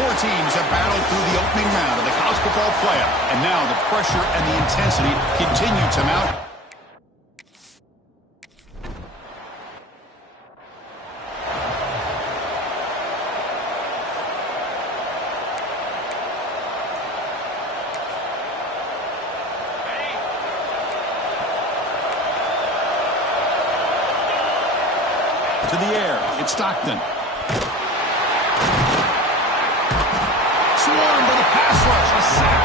Four teams have battled through the opening round of the college football playoff, and now the pressure and the intensity continue to mount. To the air, it's Stockton. Swarmed by the pass rush, a sack.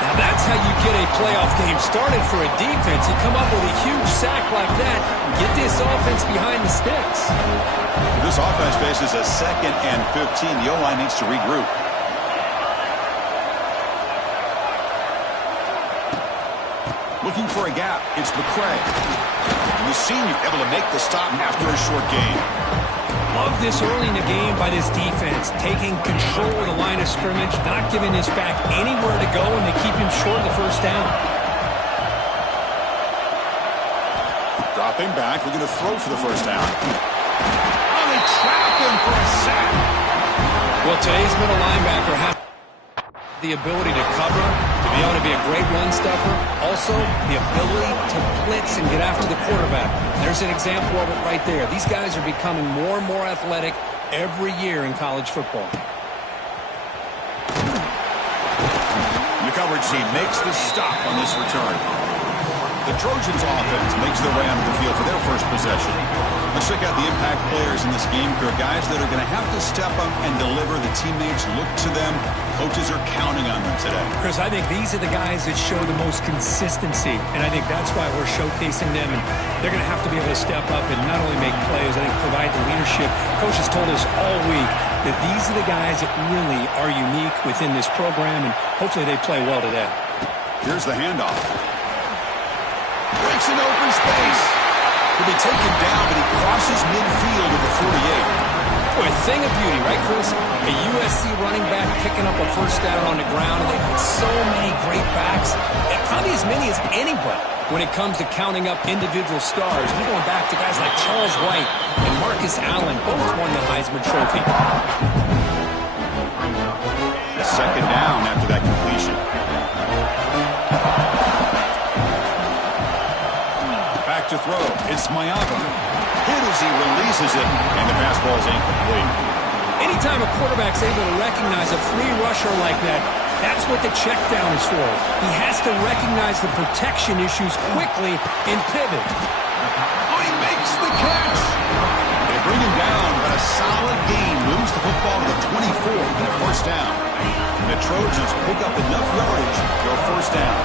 Now that's how you get a playoff game started for a defense. You come up with a huge sack like that, get this offense behind the sticks. This offense faces a 2nd and 15. The O-line needs to regroup. Looking for a gap, it's McCray. And the senior able to make the stop after a short gain. Love this early in the game by this defense, taking control of the line of scrimmage, not giving this back anywhere to go, and they keep him short of the first down. Dropping back, we're going to throw for the first down. Oh, they trap him for a sack. Well, today's middle linebacker has the ability to cover, to be able to be a great run stuffer, also the ability to blitz and get after the quarterback. There's an example of it right there. These guys are becoming more and more athletic every year in college football. The coverage team makes the stop on this return. The Trojans offense makes their way onto the field for their first possession. Let's check out the impact players in this game. There are guys that are going to have to step up and deliver. The teammates look to them. Coaches are counting on them today. Chris, I think these are the guys that show the most consistency, and I think that's why we're showcasing them. And they're going to have to be able to step up and not only make plays, I think provide the leadership. Coach has told us all week that these are the guys that really are unique within this program, and hopefully they play well today. Here's the handoff. Breaks an open space. He'll be taken down, but he crosses midfield at the 48. Boy, a thing of beauty, right, Chris? A USC running back picking up a first down on the ground, and they've got so many great backs, and probably as many as anybody when it comes to counting up individual stars. We're going back to guys like Charles White and Marcus Allen, both won the Heisman Trophy. Second down after that completion. Back to throw. It's Mayava. Hit as he releases it, and the pass ball is incomplete. Anytime a quarterback's able to recognize a free rusher like that, that's what the check down is for. He has to recognize the protection issues quickly and pivot. Oh, he makes the catch. They bring him down, but a solid gain moves the football to the 24 and a first down. And the Trojans pick up enough yardage for a first down.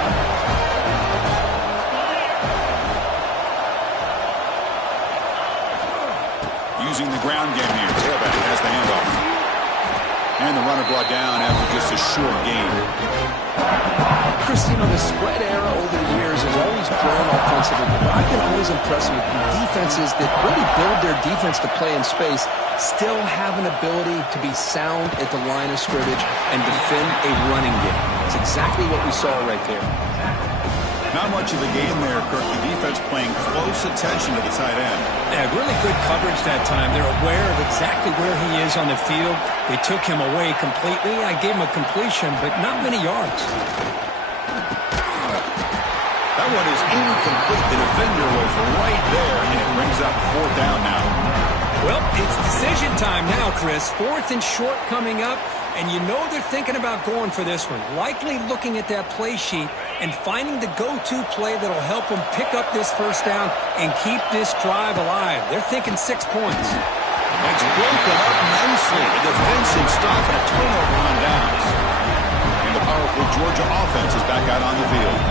Using the ground game here. Tailback has the handoff. And the runner brought down after just a short gain. Chris, you know, the spread era over the years has always grown offensively, but I've been always impressed with defenses that really build their defense to play in space, still have an ability to be sound at the line of scrimmage and defend a running game. It's exactly what we saw right there. Not much of a game there, Kirk. The defense paying close attention to the tight end. Yeah, really good coverage that time. They're aware of exactly where he is on the field. They took him away completely. I gave him a completion, but not many yards. That one is incomplete. The defender was right there, and it brings up 4th down now. Well, it's decision time now, Chris. 4th and short coming up, and you know they're thinking about going for this one. Likely looking at that play sheet and finding the go-to play that'll help them pick up this 1st down and keep this drive alive. They're thinking 6 points. It's broken up nicely. A defensive stop and a turnover on downs. And the powerful Georgia offense is back out on the field.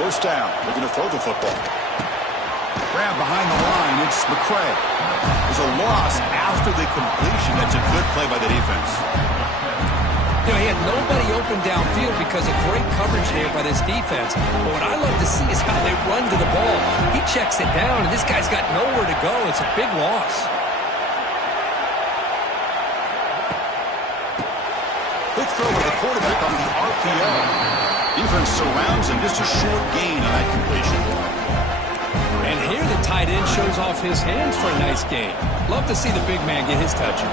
First down, looking to throw the football. Grab behind the line, it's McCray. There's a loss after the completion. That's a good play by the defense. You know, he had nobody open downfield because of great coverage there by this defense. But what I love to see is how they run to the ball. He checks it down, and this guy's got nowhere to go. It's a big loss. Quick throw with the quarterback on the RPO. Defense surrounds him, just a short gain on that completion. And here the tight end shows off his hands for a nice gain. Love to see the big man get his touches.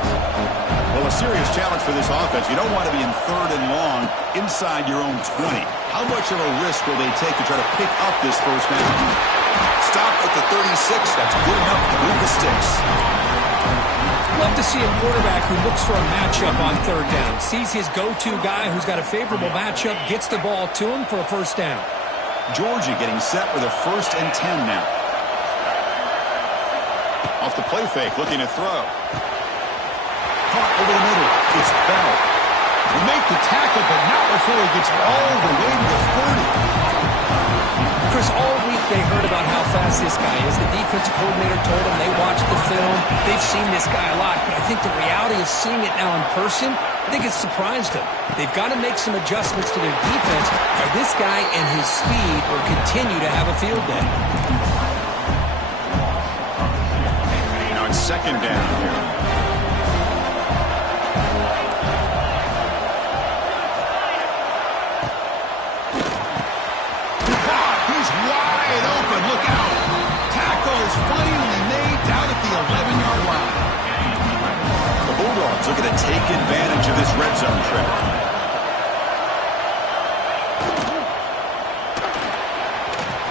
Well, a serious challenge for this offense. You don't want to be in 3rd and long inside your own 20. How much of a risk will they take to try to pick up this 1st down? Stop at the 36. That's good enough to move the sticks. Love to see a quarterback who looks for a matchup on 3rd down. Sees his go-to guy who's got a favorable matchup, gets the ball to him for a 1st down. Georgia getting set with a 1st and 10 now. Off the play fake, looking to throw. Caught over the middle. It's Bell. He make the tackle, but not before he gets all the way to the 30. Chris, all week they heard about how fast this guy is. The defensive coordinator told them they watched the film. They've seen this guy a lot, but I think the reality of seeing it now in person, I think it's surprised them. They've got to make some adjustmts to their defense, or this guy and his speed will continue to have a field day. Now it's 2nd down here. Looking to take advantage of this red zone trip.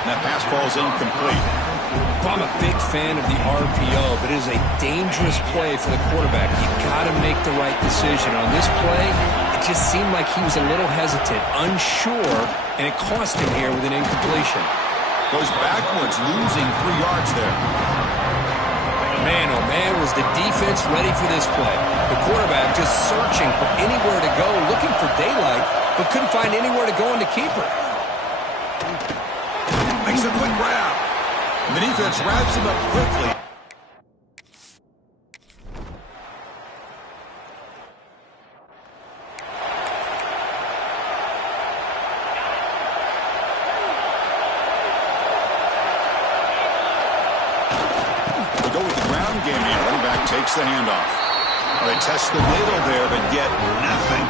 And that pass falls incomplete. Well, I'm a big fan of the RPO, but it is a dangerous play for the quarterback. You've got to make the right decision. On this play, it just seemed like he was a little hesitant, unsure, and it cost him here with an incompletion. Goes backwards, losing 3 yards there. Man, oh man, was the defense ready for this play. The quarterback just searching for anywhere to go, looking for daylight, but couldn't find anywhere to go in the keeper. Makes a quick grab. And the defense wraps him up quickly. Takes the handoff. Well, they test the middle there, but get nothing.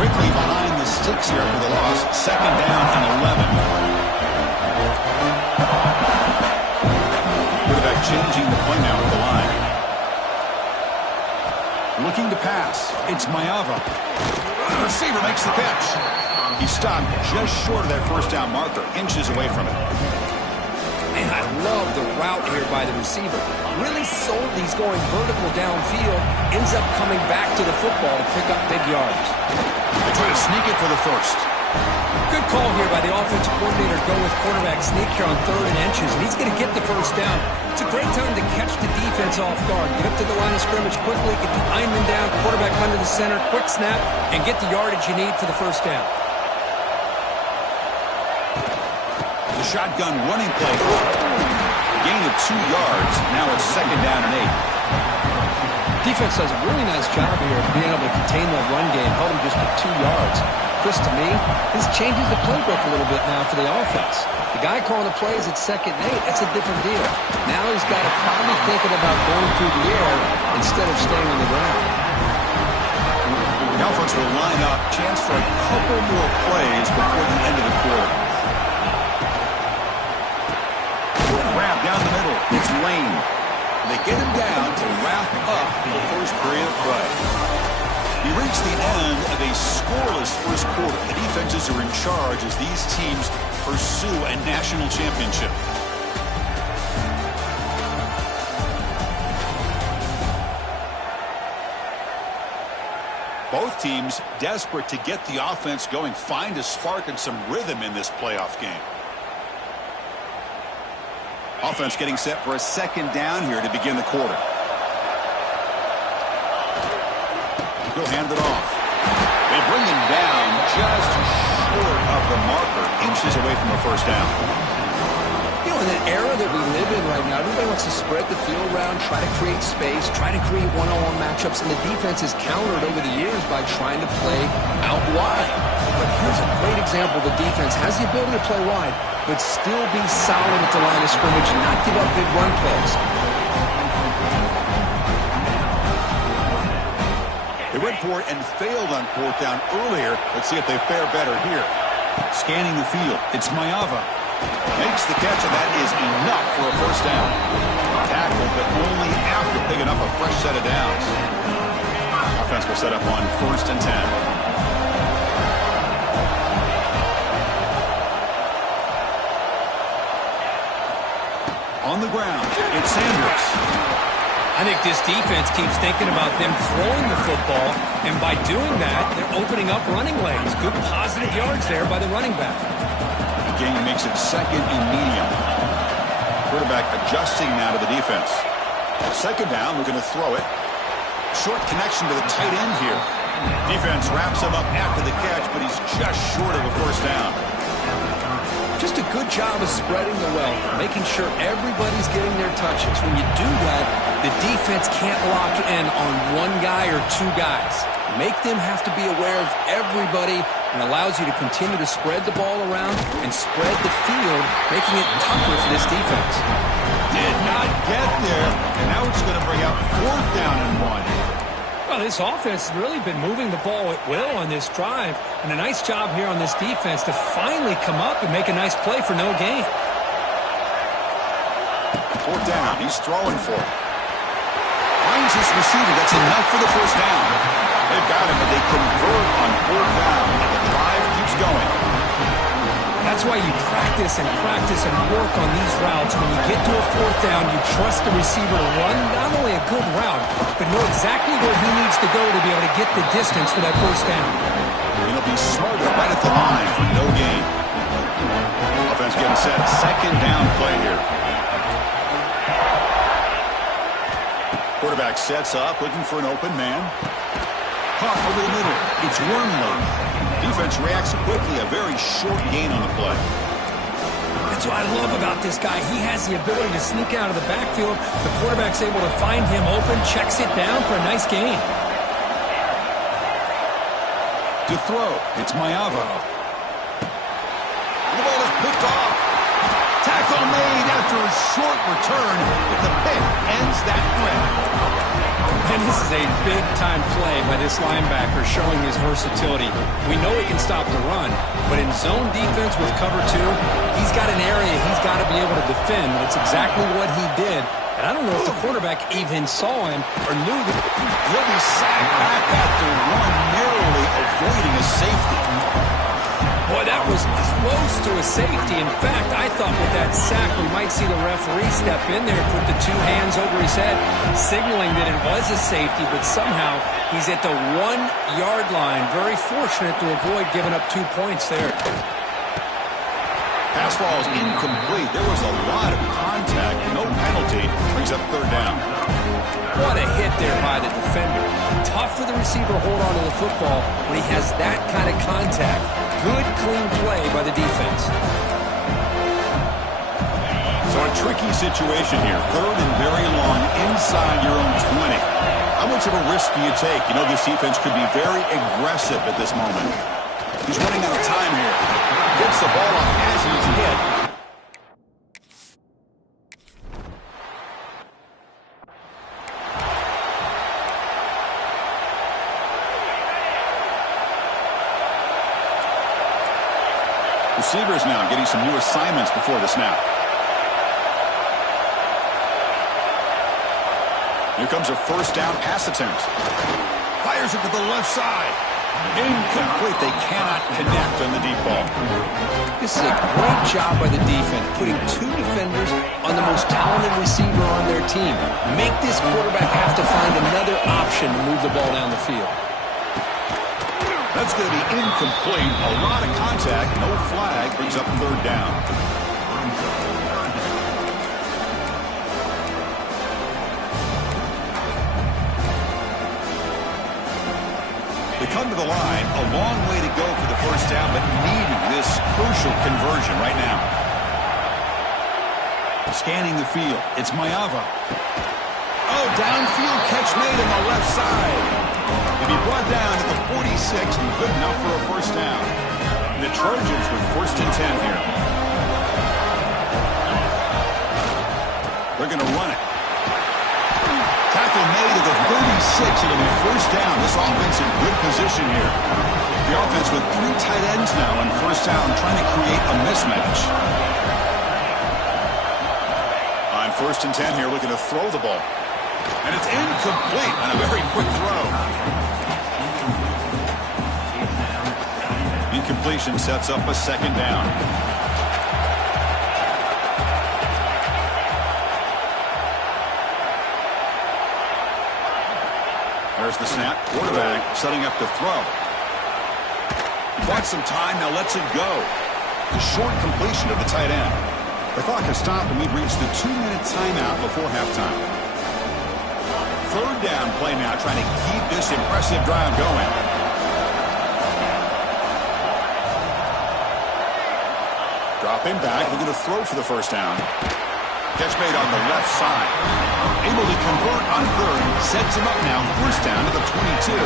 Quickly behind the sticks here for the loss. 2nd down and 11. Quarterback changing the play now at the line. Looking to pass. It's Mayava. The receiver makes the catch. He stopped just short of that 1st down marker, inches away from it. Man, I love the route here by the receiver. Really sold these going vertical downfield. Ends up coming back to the football to pick up big yards. They try to sneak it for the 1st. Good call here by the offensive coordinator. Go with quarterback sneak here on 3rd and inches, and he's going to get the 1st down. It's a great time to catch the defense off guard. Get up to the line of scrimmage quickly, get the lineman down, quarterback under the center, quick snap, and get the yardage you need for the 1st down. The shotgun running play. Gain of 2 yards. Now it's 2nd down and 8. Defense does a really nice job here of being able to contain that run game, held him just at 2 yards. Chris, to me, this changes the playbook a little bit now for the offense. The guy calling the plays at 2nd and 8, that's a different deal. Now he's got to probably thinking about going through the air instead of staying on the ground. The offense will line up. Chance for a couple more plays before the end of the quarter. Grab down the middle. It's Lane. They get him down to wrap up the 1st period of play. We reach the end of a scoreless first quarter. The defenses are in charge as these teams pursue a national championship. Both teams desperate to get the offense going, find a spark and some rhythm in this playoff game. Offense getting set for a second down here to begin the quarter. He'll hand it off. They bring him down just short of the marker, inches away from a first down. You know, in an era that we live in right now, everybody wants to spread the field around, try to create space, try to create one-on-one matchups, and the defense has countered over the years by trying to play out wide. But here's a great example. The defense has the ability to play wide, but still be solid at the line of scrimmage and not give up big run plays. They went for it and failed on fourth down earlier. Let's see if they fare better here. Scanning the field. It's Mayava. Makes the catch, and that is enough for a first down. Tackle, but only after picking up a fresh set of downs. Offense will set up on 1st and 10. On the ground, it's Sanders. I think this defense keeps thinking about them throwing the football, and by doing that, they're opening up running lanes. Good positive yards there by the running back. The game makes it 2nd and medium. Quarterback adjusting now to the defense. 2nd down, we're going to throw it. Short connection to the tight end here. Defense wraps him up after the catch, but he's just short of a first down. Just a good job of spreading the wealth, making sure everybody's getting their touches. When you do that, the defense can't lock in on one guy or two guys. Make them have to be aware of everybody, and allows you to continue to spread the ball around and spread the field, making it tougher for this defense. Did not get there, and now it's going to bring out 4th down and 1. Well, this offense has really been moving the ball at will on this drive, and a nice job here on this defense to finally come up and make a nice play for no gain. 4th down, he's throwing for it. Finds his receiver, that's enough for the first down. They've got him, but they convert on 4th down, and the drive keeps going. That's why you practice and work on these routes. When you get to a 4th down, you trust the receiver to run not only a good route, but know exactly where he needs to go to be able to get the distance for that first down. He'll be smarter right at the line for no gain. Offense getting set. 2nd down play here. Quarterback sets up, looking for an open man. Caught over the middle. It's Wormley. Defense reacts quickly. A very short gain on the play. That's what I love about this guy. He has the ability to sneak out of the backfield. The quarterback's able to find him open, checks it down for a nice gain. To throw, it's Mayava. The ball is picked off. Tackle made after a short return, but the pick ends that threat. And this is a big-time play by this linebacker, showing his versatility. We know he can stop the run, but in zone defense with cover 2, he's got an area he's got to be able to defend. That's exactly what he did. And I don't know if the quarterback even saw him or knew that he'll be sacked back after one, narrowly avoiding a safety. Boy, that was close to a safety. In fact, I thought with that sack, we might see the referee step in there and put the 2 hands over his head, signaling that it was a safety, but somehow he's at the 1-yard line. Very fortunate to avoid giving up 2 points there. Pass ball is incomplete. There was a lot of contact. No penalty. Brings up 3rd down. What a hit there by the defender. Tough for the receiver to hold on to the football when he has that kind of contact. Good, clean play by the defense. So a tricky situation here. 3rd and very long inside your own 20. How much of a risk do you take? You know, this defense could be very aggressive at this moment. He's running out of time here. Gets the ball up as he's hit. Receivers now getting some new assignments before the snap. Here comes a 1st down pass attempt. Fires it to the left side. Incomplete. They cannot connect on the deep ball. This is a great job by the defense, putting two defenders on the most talented receiver on their team. Make this quarterback have to find another option to move the ball down the field. That's going to be incomplete. A lot of contact. No flag. Brings up third down. They come to the line, a long way to go for the first down, but needing this crucial conversion right now. Scanning the field, it's Mayava. Oh, downfield catch made on the left side. And he brought down at the 46 and good enough for a first down. And the Trojans with 1st and 10 here. They're going to run it. Tackle made at the 36, and it'll be first down. This offense in good position here. The offense with 3 tight ends now on first down, trying to create a mismatch. On 1st and 10 here, looking to throw the ball. And it's incomplete on a very quick throw. Incompletion sets up a 2nd down. There's the snap. Quarterback setting up to throw. Bought some time, now lets it go. The short completion of the tight end. The clock has stopped, and we've reached the 2-minute timeout before halftime. 3rd down play now, trying to keep this impressive drive going. Dropping back, looking to throw for the first down. Catch made on the left side. Able to convert on 3rd. Sets him up now. First down to the 22.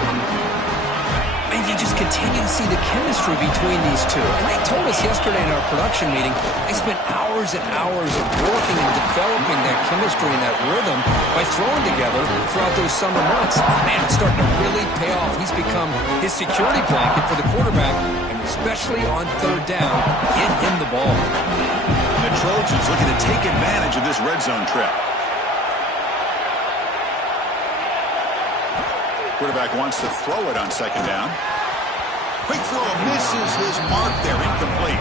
And you just continue to see the chemistry between these two. And they told us yesterday in our production meeting, they spent hours and hours of working and developing that chemistry and that rhythm by throwing together throughout those summer months. Man, it's starting to really pay off. He's become his security blanket for the quarterback, and especially on 3rd down, get him the ball. The Trojans looking to take advantage of this red zone trip. Quarterback wants to throw it on 2nd down. Quick throw, misses his mark there, incomplete.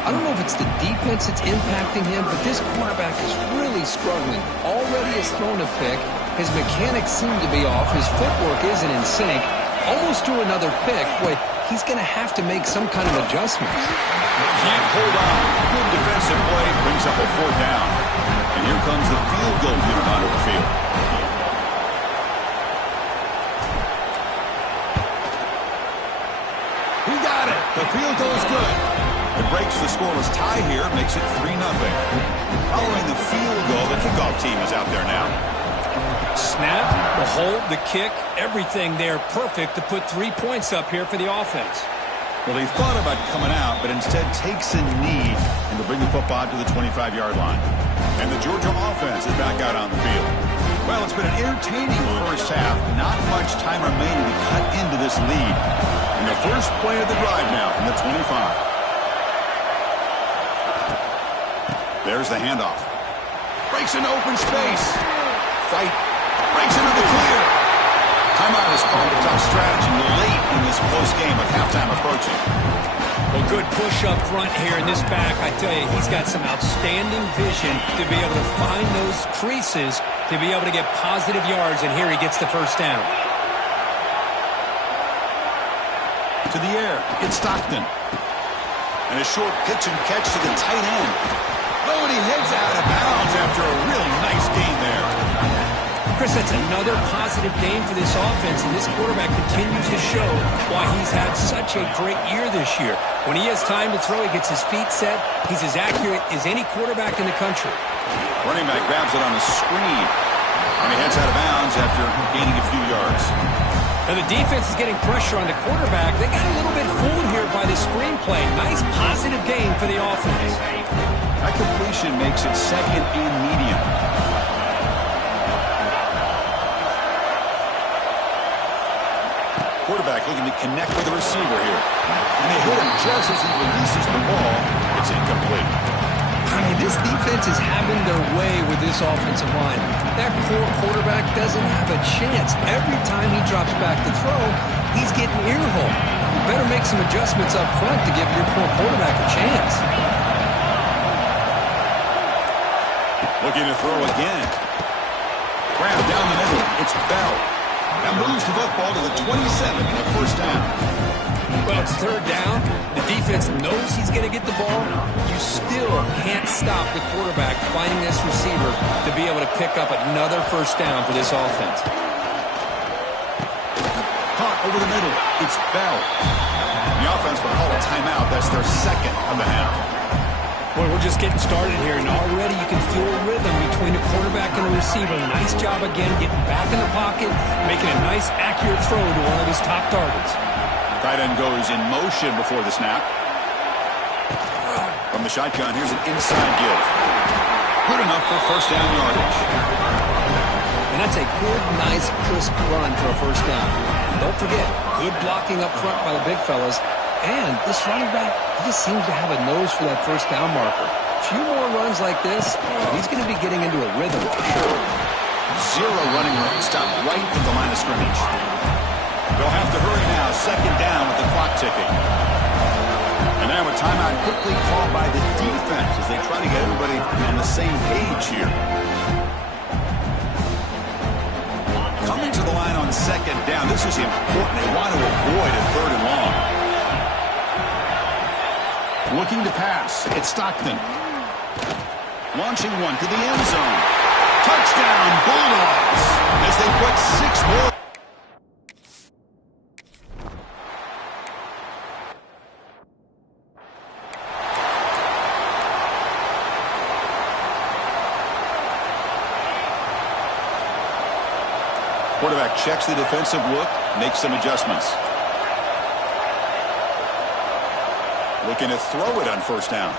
I don't know if it's the defense that's impacting him, but this quarterback is really struggling. Already has thrown a pick. His mechanics seem to be off. His footwork isn't in sync. Almost threw another pick. Boy, he's going to have to make some kind of adjustments. Can't hold on. Good defensive play. Brings up a 4th down. And here comes the field goal unit onto the field. He got it. The field goal is good. It breaks the scoreless tie here. Makes it 3-0. Following the field goal, the kickoff team is out there now. Snap, the hold, the kick, everything there perfect to put 3 points up here for the offense. Well, he thought about coming out, but instead takes a knee and to bring the football to the 25-yard line. And the Georgia offense is back out on the field. Well, it's been an entertaining first half. Not much time remaining to cut into this lead. And the first play of the drive now from the 25. There's the handoff. Breaks into open space. Fight. Breaks into the clear. Timeout is called. A tough strategy late in this close game with halftime approaching. Well, good push up front here in this back. I tell you, he's got some outstanding vision to be able to find those creases to be able to get positive yards, and here he gets the first down. To the air, it's Stockton. And a short pitch and catch to the tight end. Oh, and he heads out of bounds after a really nice gain there. Chris, that's another positive game for this offense, and this quarterback continues to show why he's had such a great year this year. When he has time to throw, he gets his feet set. He's as accurate as any quarterback in the country. Running back grabs it on the screen, and he heads out of bounds after gaining a few yards. Now the defense is getting pressure on the quarterback. They got a little bit fooled here by the screenplay. Nice positive game for the offense. That completion makes it 2nd and medium. Quarterback looking to connect with the receiver here. And they hit him just as he releases the ball. It's incomplete. I mean, this defense is having their way with this offensive line. That poor quarterback doesn't have a chance. Every time he drops back to throw, he's getting earhole. You better make some adjustments up front to give your poor quarterback a chance. Looking to throw again. Grab down the middle. It's Bell. That moves the football to the 27 and a first down. Well, it's third down. The defense knows he's going to get the ball. You still can't stop the quarterback finding this receiver to be able to pick up another first down for this offense. Caught over the middle. It's Bell. The offense will call a timeout. That's their second of the half. Boy, we're just getting started here, and already you can feel a rhythm between the quarterback and the receiver. Nice job again getting back in the pocket, making a nice, accurate throw to one of his top targets. Tight end goes in motion before the snap. From the shotgun, here's an inside give. Good enough for first down yardage. And that's a good, nice, crisp run for a first down. Don't forget, good blocking up front by the big fellas. And this running back, he just seems to have a nose for that first down marker. A few more runs like this, and he's going to be getting into a rhythm for sure. Zero running room. Stop right at the line of scrimmage. They'll have to hurry now. Second down with the clock ticking. And now a timeout quickly called by the defense as they try to get everybody on the same page here. Coming to the line on second down. This is important. They want to avoid a third and long. Looking to pass. It's Stockton. Launching one to the end zone. Touchdown, Bulldogs, as they put 6 more. Quarterback checks the defensive look, makes some adjustments. Looking to throw it on first down.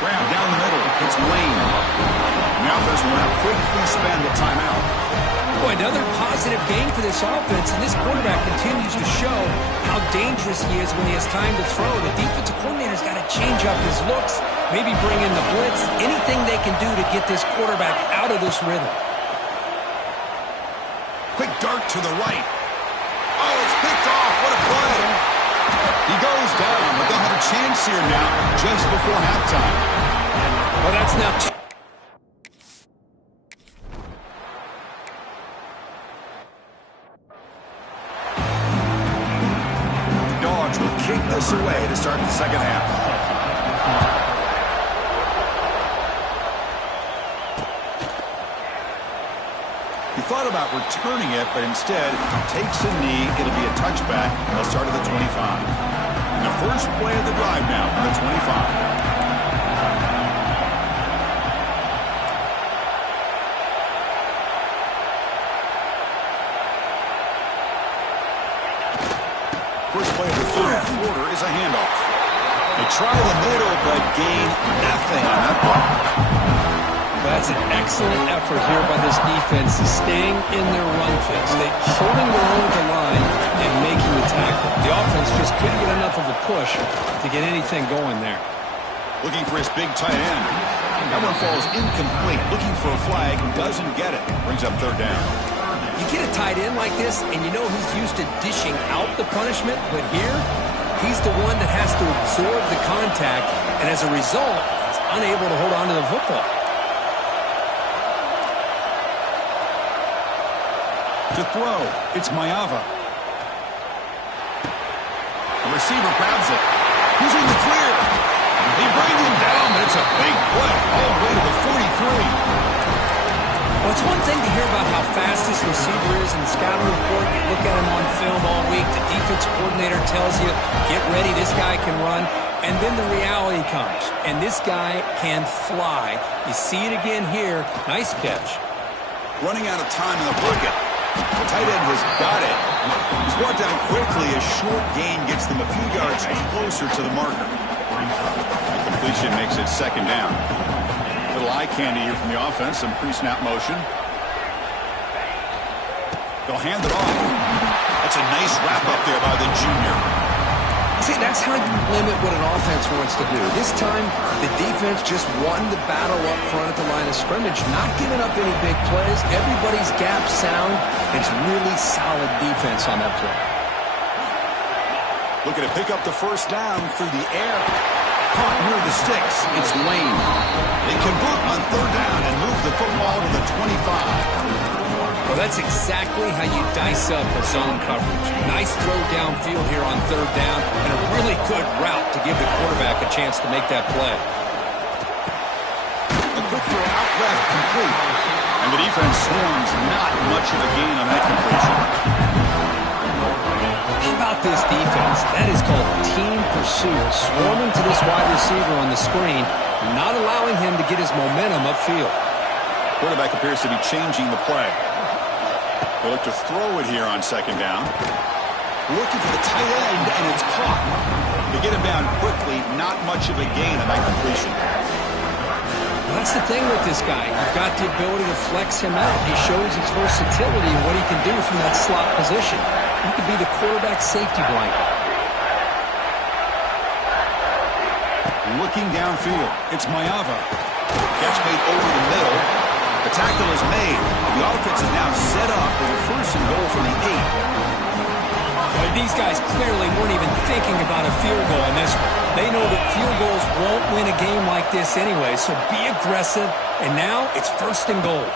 Grab down the middle. It's Lane. The offense will now quickly spend the timeout. Boy, another positive game for this offense, and this quarterback continues to show how dangerous he is when he has time to throw. The defensive coordinator's got to change up his looks, maybe bring in the blitz, anything they can do to get this quarterback out of this rhythm. Quick dart to the right. Oh, it's picked off. What a play. He goes down, but they'll have a chance here now just before halftime. Well, that's now... Dogs will kick this away to start the second half. He thought about returning it, but instead takes a knee. It'll be a touchback. They'll start at the 25. And the first play of the drive now from the 25. First play of the third quarter is a handoff. They try the middle, but gain nothing on that block. That's an excellent effort here by this defense, staying in their run fits. They holding their own at the line and making the tackle. The offense just couldn't get enough of a push to get anything going there. Looking for his big tight end. That one falls incomplete. Looking for a flag, doesn't get it. Brings up third down. You get a tight end like this, and you know he's used to dishing out the punishment, but here, he's the one that has to absorb the contact, and as a result, he's unable to hold on to the football. To throw, it's Mayava. The receiver grabs it. He's in the clear. He brings him down, but it's a big play all the way to the 43. Well, it's one thing to hear about how fast this receiver is in the scouting report. You look at him on film all week. The defensive coordinator tells you, get ready, this guy can run. And then the reality comes, and this guy can fly. You see it again here. Nice catch. Running out of time in the pocket. The tight end has got it. He's brought down quickly. A short gain gets them a few yards closer to the marker. That completion makes it second down. Little eye candy here from the offense. Some pre-snap motion. They'll hand it off. That's a nice wrap up there by the junior. See, that's That's how you limit what an offense wants to do. This time, the defense just won the battle up front at the line of scrimmage, not giving up any big plays. Everybody's gap sound. It's really solid defense on that play. Looking to pick up the first down through the air. Caught near the sticks. It's Lane. They convert on third down and move the football to the 25. Well, that's exactly how you dice up a zone coverage. Nice throw downfield here on third down, and a really good route to give the quarterback a chance to make that play. A quick throw out left, complete. And the defense swarms, not much of a gain on that completion. How about this defense? That is called team pursuit. Swarming to this wide receiver on the screen, not allowing him to get his momentum upfield. Quarterback appears to be changing the play. They look to throw it here on second down. Looking for the tight end, and it's caught. They get him down quickly, not much of a gain on that completion. Well, that's the thing with this guy. You've got the ability to flex him out. He shows his versatility and what he can do from that slot position. He could be the quarterback safety blanket. Looking downfield, it's Mayava. Catch made over the middle. The tackle is made. The offense is now set up with a first and goal from the 8. But these guys clearly weren't even thinking about a field goal in this one. They know that field goals won't win a game like this anyway, so be aggressive. And now it's first and goal.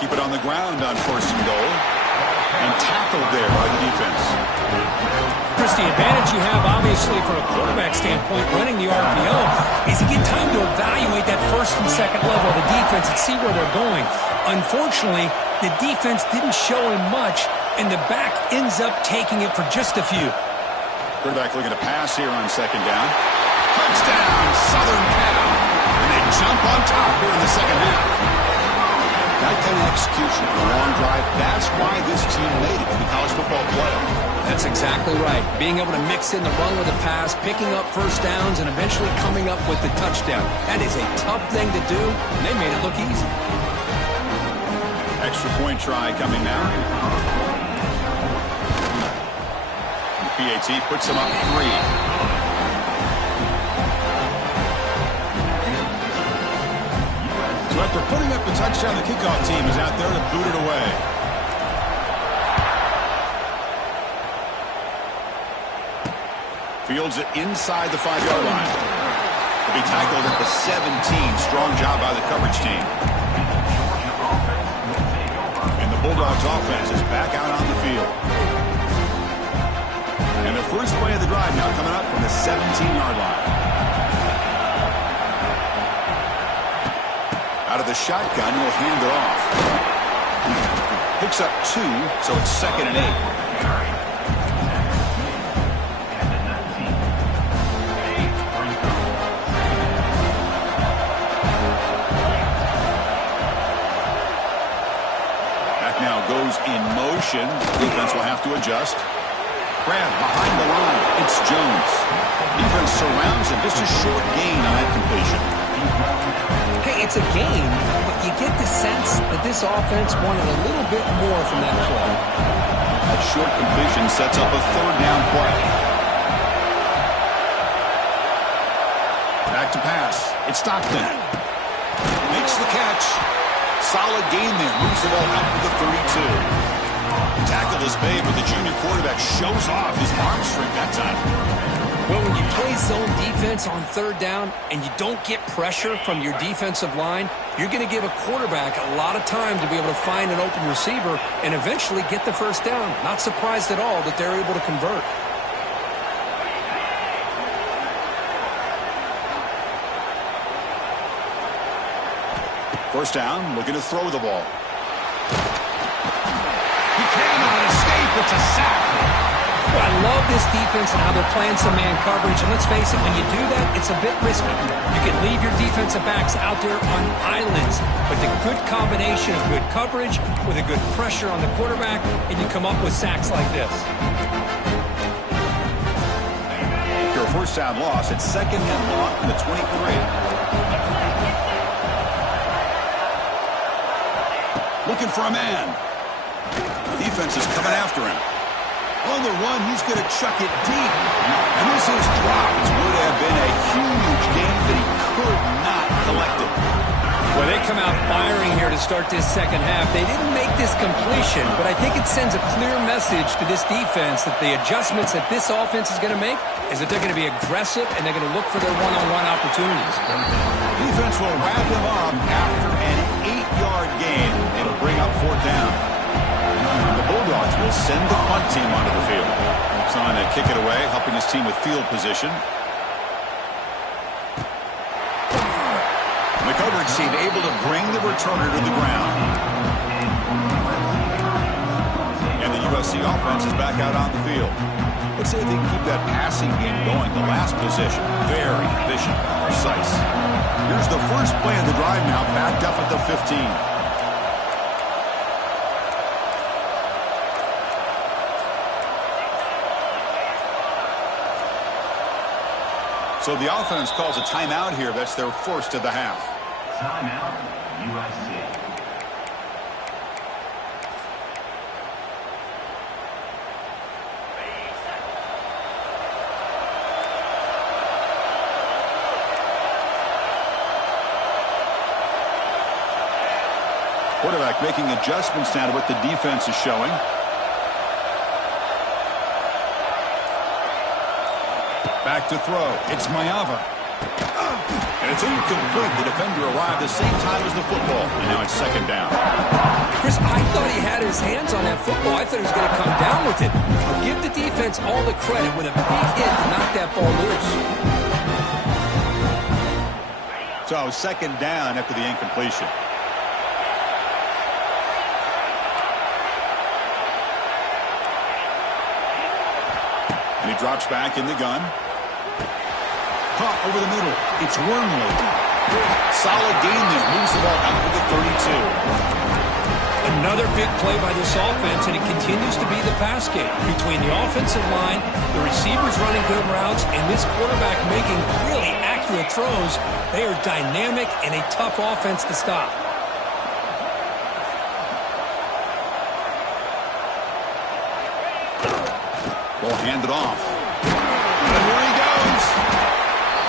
Keep it on the ground on first and goal. And tackled there by the defense. Chris, the advantage you have, obviously, from a quarterback standpoint, running the RPO, is you get time to evaluate that first and second level of the defense and see where they're going. Unfortunately, the defense didn't show him much, and the back ends up taking it for just a few. Quarterback looking to pass here on second down. Touchdown, Southern Cal. And they jump on top here in the second half. That kind of execution, a long drive, that's why this team made it in the college football playoff. That's exactly right. Being able to mix in the run with a pass, picking up first downs, and eventually coming up with the touchdown. That is a tough thing to do, and they made it look easy. Extra point try coming now. The PAT puts them up 3. So after putting up the touchdown, the kickoff team is out there to boot it away. Fields it inside the 5-yard line. He'll be tackled at the 17. Strong job by the coverage team. And the Bulldogs offense is back out on the field. And the first play of the drive now coming up from the 17-yard line. Out of the shotgun, he'll hand it off. Picks up 2, so it's second and 8. Back now goes in motion. Defense will have to adjust. Grab behind the line. It's Jones. Defense surrounds him. Just a short gain on that completion. Hey, it's a game, but you get the sense that this offense wanted a little bit more from that play. That short completion sets up a third down play. Back to pass. It's Stockton. Makes the catch. Solid gain there. Moves the ball up to the 32. Tackle is made, but the junior quarterback shows off his arm strength that time. Well, when you play zone defense on third down and you don't get pressure from your defensive line, you're going to give a quarterback a lot of time to be able to find an open receiver and eventually get the first down. Not surprised at all that they're able to convert. First down, looking to throw the ball. He cannot escape. It's a sack. Well, I love this defense and how they're playing some man coverage. And let's face it, when you do that, it's a bit risky. You can leave your defensive backs out there on islands. But the good combination of good coverage with a good pressure on the quarterback, and you come up with sacks like this. After a first down loss, it's second and long from the 23. Looking for a man. Defense is coming after him. On the run, he's going to chuck it deep. And this is Well, they come out firing here to start this second half. They didn't make this completion, but I think it sends a clear message to this defense that the adjustments that this offense is going to make is that they're going to be aggressive and they're going to look for their one-on-one opportunities. Defense will wrap him up after an 8-yard gain. It'll bring up 4th down. The Bulldogs will send the punt team onto the field. Trying to kick it away, helping his team with field position. The coverage team able to bring the returner to the ground. And the USC offense is back out on the field. Let's see if they can keep that passing game going. The last possession, very efficient, precise. Here's the first play of the drive now, backed up at the 15. So the offense calls a timeout here. That's their first of the half. Timeout, USC. Quarterback making adjustments now to what the defense is showing. Back to throw. It's Mayava. And it's incomplete. The defender arrived the same time as the football. And now it's 2nd down. Chris, I thought he had his hands on that football. I thought he was going to come down with it. I'll give the defense all the credit with a big hit to knock that ball loose. So 2nd down after the incompletion. And he drops back in the gun. Caught over the middle. It's Wormley. Solid gain there. Moves the ball out to the 32. Another big play by this offense, and it continues to be the pass game. Between the offensive line, the receivers running good routes, and this quarterback making really accurate throws, they are dynamic and a tough offense to stop. Ball handed off. And there he goes.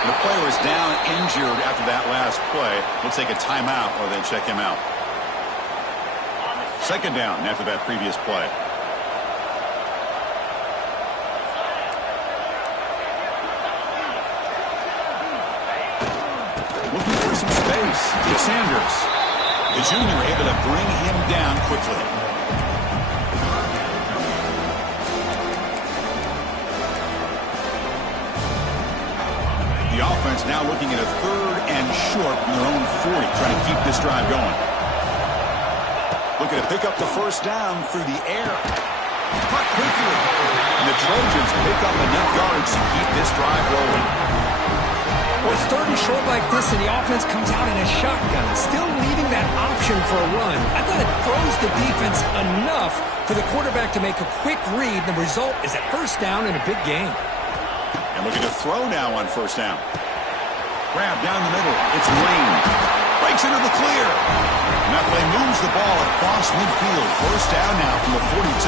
The player is down injured after that last play. We'll take a timeout or then check him out. 2nd down after that previous play. Looking for some space. It's Sanders. The junior able to bring him down quickly. The offense now looking at a 3rd and short from their own 40, trying to keep this drive going. Looking to pick up the 1st down through the air. Caught quickly. And the Trojans pick up enough yards to keep this drive rolling. Well, it's 3rd and short like this, and the offense comes out in a shotgun, still leaving that option for a run. I thought it throws the defense enough for the quarterback to make a quick read. The result is a 1st down in a big game. And looking to throw now on 1st down. Grab down the middle. It's Lane. Breaks into the clear. And that play moves the ball across midfield. 1st down now from the 42.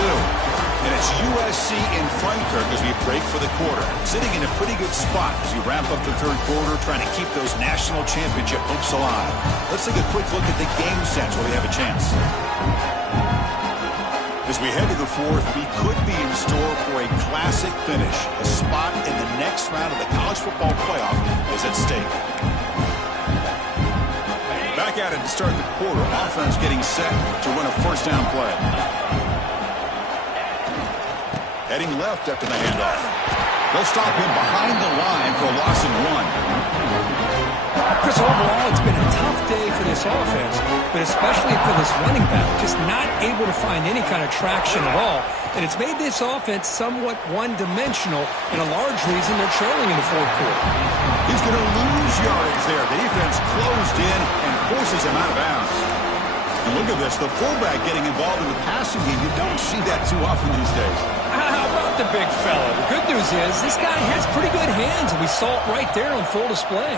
And it's USC in front, Kirk, as we break for the quarter. Sitting in a pretty good spot as we wrap up the 3rd quarter, trying to keep those national championship hopes alive. Let's take a quick look at the game sets where we have a chance. As we head to the 4th, we could be in store for a classic finish. A spot in the next round of the college football playoff is at stake. Back at it to start the quarter. Offense getting set to run a 1st down play. Heading left after the handoff. They'll stop him behind the line for a loss of 1. Chris, overall, it's been a tough day for this offense, but especially for this running back, just not able to find any kind of traction at all. And it's made this offense somewhat one-dimensional, and a large reason they're trailing in the 4th quarter. He's going to lose yardage there. The defense closed in and forces him out of bounds. And look at this, the fullback getting involved in the passing game. You don't see that too often these days. How about the big fella? The good news is this guy has pretty good hands, and we saw it right there on full display.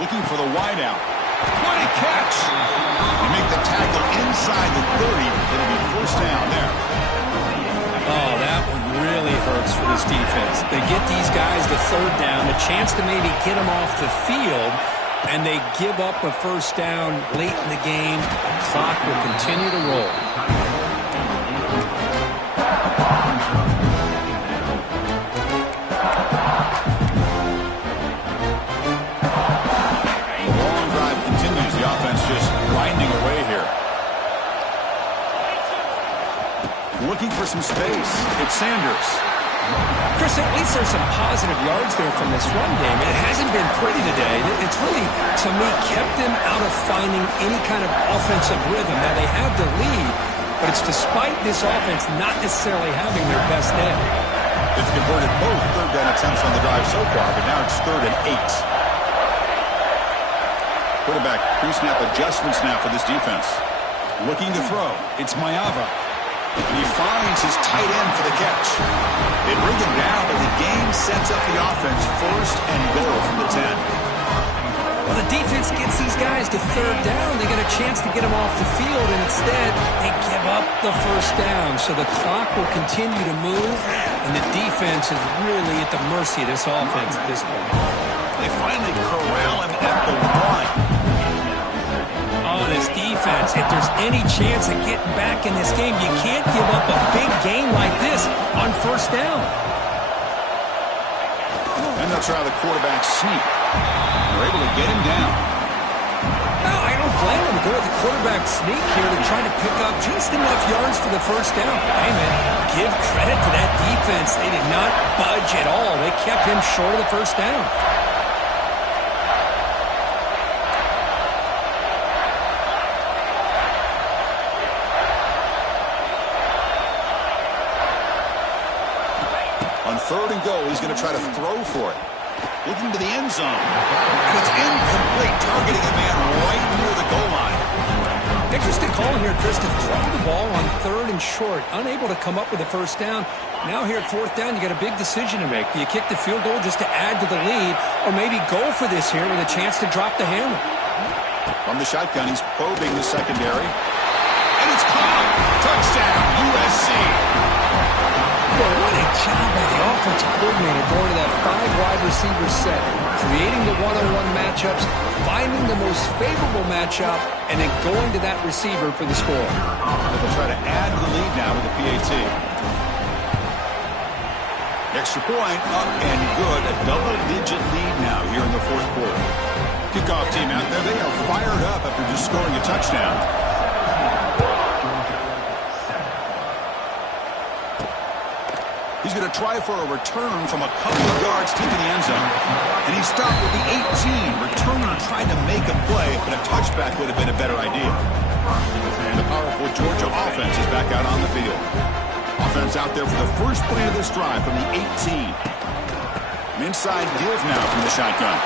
Looking for the wideout. What a catch! They make the tackle inside the 30. It'll be 1st down there. Oh, that one really hurts for this defense. They get these guys the 3rd down, a chance to maybe get them off the field, And they give up a first down late in the game. The clock will continue to roll. The long drive continues. The offense just grinding away here. Looking for some space. It's Sanders. Chris, at least there's some positive yards there from this run game. It hasn't been pretty today. It's really, to me, kept them out of finding any kind of offensive rhythm. Now, they have the lead, but it's despite this offense not necessarily having their best day. It's converted both third down attempts on the drive so far, but now it's 3rd and 8. Quarterback pre-snap adjustments now for this defense. Looking to throw. It's Mayava. And he finds his tight end for the catch. They bring him down, but the game sets up the offense 1st and goal from the 10. Well, the defense gets these guys to 3rd down. They get a chance to get them off the field, and instead they give up the first down. So the clock will continue to move, and the defense is really at the mercy of this offense at this point. They finally corral him at the 1. Oh, this defense, if there's any chance of getting back in this game, you can't give up a big game like this on first down. And they'll try the quarterback sneak. They're able to get him down. No, I don't blame them to go with the quarterback sneak here to try to pick up just enough yards for the first down. Hey, man, give credit to that defense. They did not budge at all. They kept him short of the first down. On 3rd and goal, he's going to try to throw for it. Looking to the end zone. And it's incomplete, targeting a man right near the goal line. Interesting call here, Chris, to throw the ball on 3rd and short. Unable to come up with a first down. Now here at 4th down, you got a big decision to make. Do you kick the field goal just to add to the lead, or maybe go for this here with a chance to drop the hammer? From the shotgun, he's probing the secondary. And it's caught. Touchdown, USC. Boy, what a job by the offensive coordinator going to that 5-wide receiver set, creating the one-on-one matchups, finding the most favorable matchup, and then going to that receiver for the score. They'll try to add to the lead now with the PAT. Extra point, up and good. A double-digit lead now here in the 4th quarter. Kickoff team out there, they are fired up after just scoring a touchdown. He's going to try for a return from a couple of yards deep in the end zone. And he stopped with the 18. Returner trying to make a play, but a touchback would have been a better idea. And the powerful Georgia offense is back out on the field. Offense out there for the first play of this drive from the 18. An inside give now from the shotgun.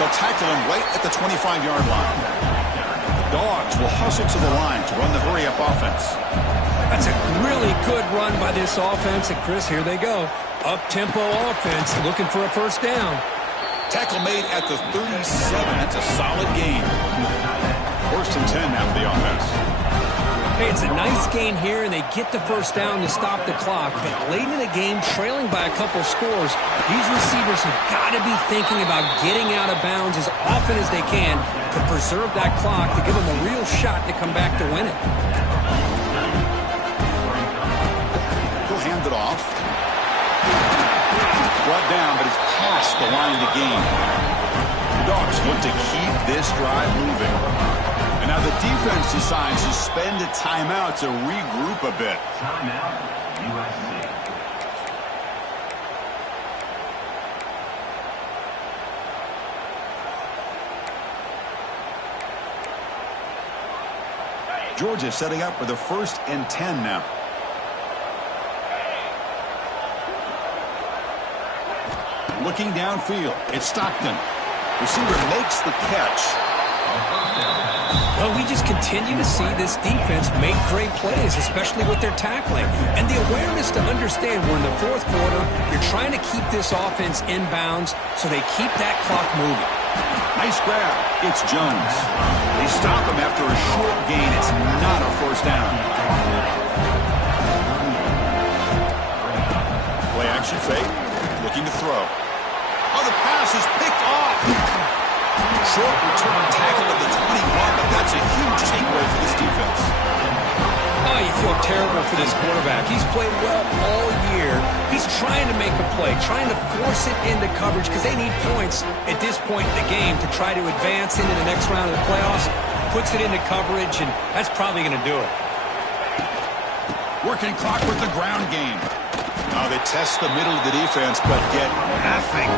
They'll tackle him right at the 25-yard line. The Dogs will hustle to the line to run the hurry-up offense. That's a really good run by this offense. And, Chris, here they go. Up-tempo offense looking for a first down. Tackle made at the 37. That's a solid gain. 1st and 10 now for the offense. Hey, it's a nice gain here, and they get the first down to stop the clock. But late in the game, trailing by a couple scores, these receivers have got to be thinking about getting out of bounds as often as they can to preserve that clock, to give them a real shot to come back to win it. He'll hand it off. Brought down, but it's past the line to gain. The Dogs look to keep this drive moving. And now the defense decides to spend a timeout to regroup a bit. Timeout, USC. Georgia setting up for the 1st and 10 now. Looking downfield, it's Stockton. Receiver makes the catch. Well, we just continue to see this defense make great plays, especially with their tackling. And the awareness to understand we're in the 4th quarter, you're trying to keep this offense in bounds so they keep that clock moving. Nice grab. It's Jones. They stop him after a short gain. It's not a first down. Play action fake. Looking to throw. Oh, the pass is picked off. Short return tackle at the 21, but that's a huge takeaway for this defense. Oh, you feel terrible for this quarterback. He's played well all year. He's trying to make a play, trying to force it into coverage because they need points at this point in the game to try to advance into the next round of the playoffs. Puts it into coverage, and that's probably going to do it. Working clock with the ground game. Now they test the middle of the defense, but get nothing.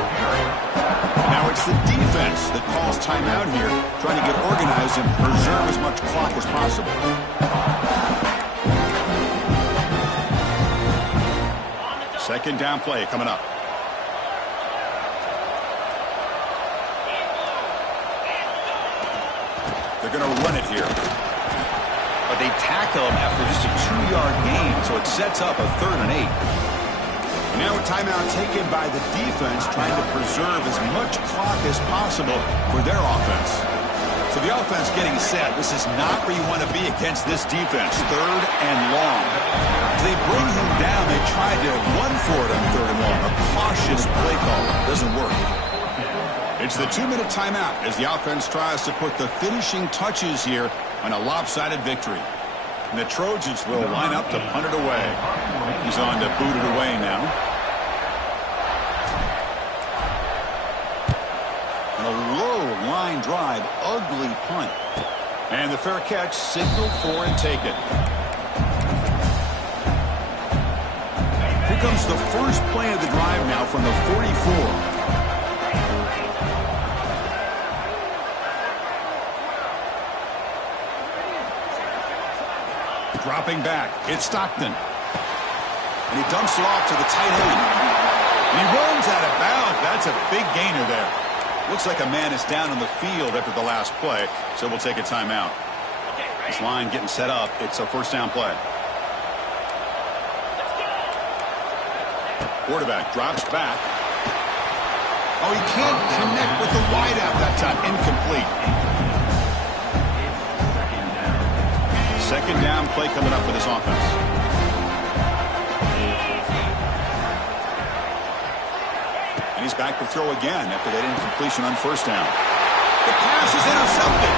Now it's the defense that calls timeout here, trying to get organized and preserve as much clock as possible. Second down play coming up. They're going to run it here. But they tackle him after just a 2-yard gain, so it sets up a 3rd and 8. And now a timeout taken by the defense, trying to preserve as much clock as possible for their offense. So the offense getting set. This is not where you want to be against this defense. 3rd and long. They bring him down. They tried to run for it on 3rd and long. A cautious play call. Doesn't work. It's the 2-minute timeout as the offense tries to put the finishing touches here on a lopsided victory. And the Trojans will line up to punt it away. He's on to boot it away now. And a low line drive, ugly punt. And the fair catch signaled for and taken. Here comes the first play of the drive now from the 44. Dropping back, it's Stockton. And he dumps it off to the tight end. And he runs out of bounds. That's a big gainer there. Looks like a man is down on the field after the last play, so we'll take a timeout. This line getting set up. It's a first down play. Quarterback drops back. Oh, he can't connect with the wideout that time. Incomplete. Second down play coming up for this offense. And he's back to throw again after that incompletion on first down. The pass is intercepted.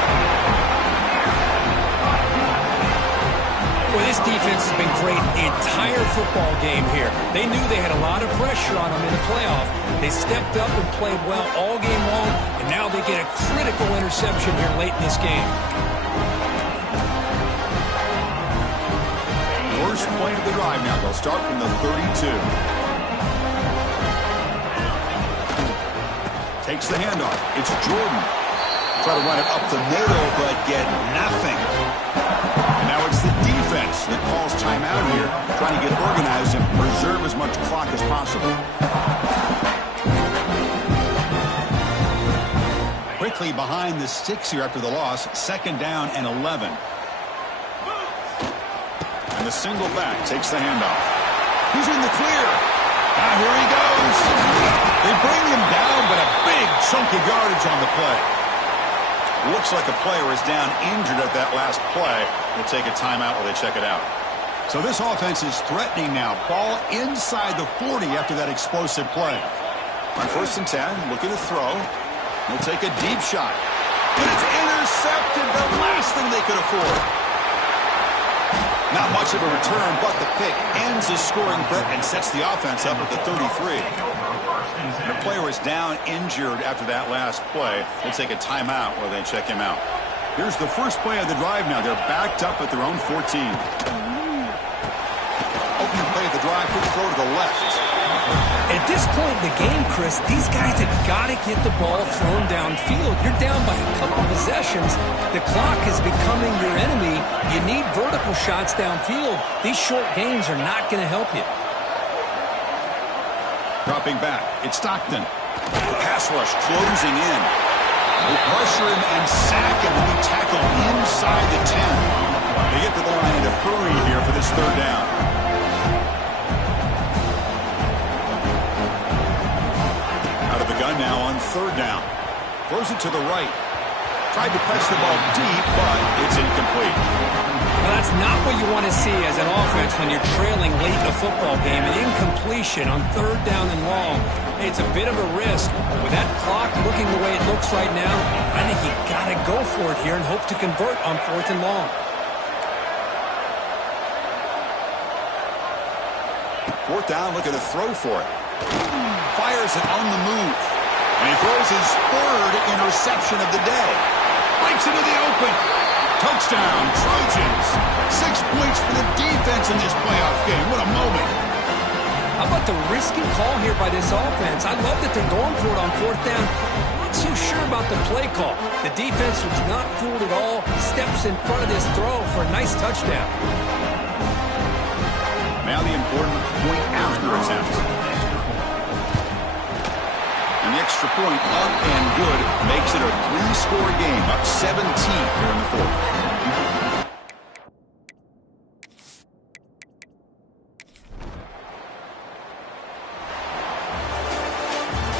Well, this defense has been great the entire football game here. They knew they had a lot of pressure on them in the playoff. They stepped up and played well all game long, and now they get a critical interception here late in this game. First play of the drive now. They'll start from the 32. Takes the handoff. It's Jordan. Try to run it up the middle, but get nothing. And now it's the defense that calls timeout here, trying to get organized and preserve as much clock as possible. Quickly behind the sticks here after the loss. Second down and 11. The single back takes the handoff. He's in the clear. Now here he goes. They bring him down, but a big chunk of yardage on the play. Looks like a player is down injured at that last play. We'll take a timeout while they check it out. So this offense is threatening now. Ball inside the 40 after that explosive play. On first and 10, looking to throw. He'll take a deep shot. But it's intercepted. The last thing they could afford. Not much of a return, but the pick ends the scoring threat and sets the offense up at the 33. The player is down injured after that last play. We'll take a timeout while they check him out. Here's the first play of the drive now. They're backed up at their own 14. Opening play of the drive, quick throw to the left. At this point in the game, Chris, these guys have got to get the ball thrown downfield. You're down by a couple possessions. The clock is becoming your enemy. You need vertical shots downfield. These short games are not going to help you. Dropping back, it's Stockton. The pass rush closing in. They pressure him and sack him when he tackled inside the 10. They get to the line in a hurry here for this third down. Gun now on third down. Throws it to the right. Tried to press the ball deep, but it's incomplete. Well, that's not what you want to see as an offense when you're trailing late in a football game. An incompletion on 3rd down and long. It's a bit of a risk. With that clock looking the way it looks right now, I think you got to go for it here and hope to convert on 4th and long. 4th down, looking to throw for it. Fires it on the move. And he throws his 3rd interception of the day. Breaks into the open. Touchdown, Trojans. 6 points for the defense in this playoff game. What a moment. How about the risky call here by this offense? I love that they're going for it on 4th down. Not so sure about the play call. The defense was not fooled at all. Steps in front of this throw for a nice touchdown. Now the important point after attempt. And the extra point up and good makes it a 3-score game, up 17 here in the 4th.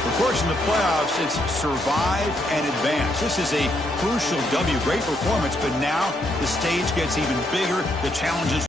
Of course, in the playoffs, it's survive and advance. This is a crucial W. Great performance, but now the stage gets even bigger. The challenges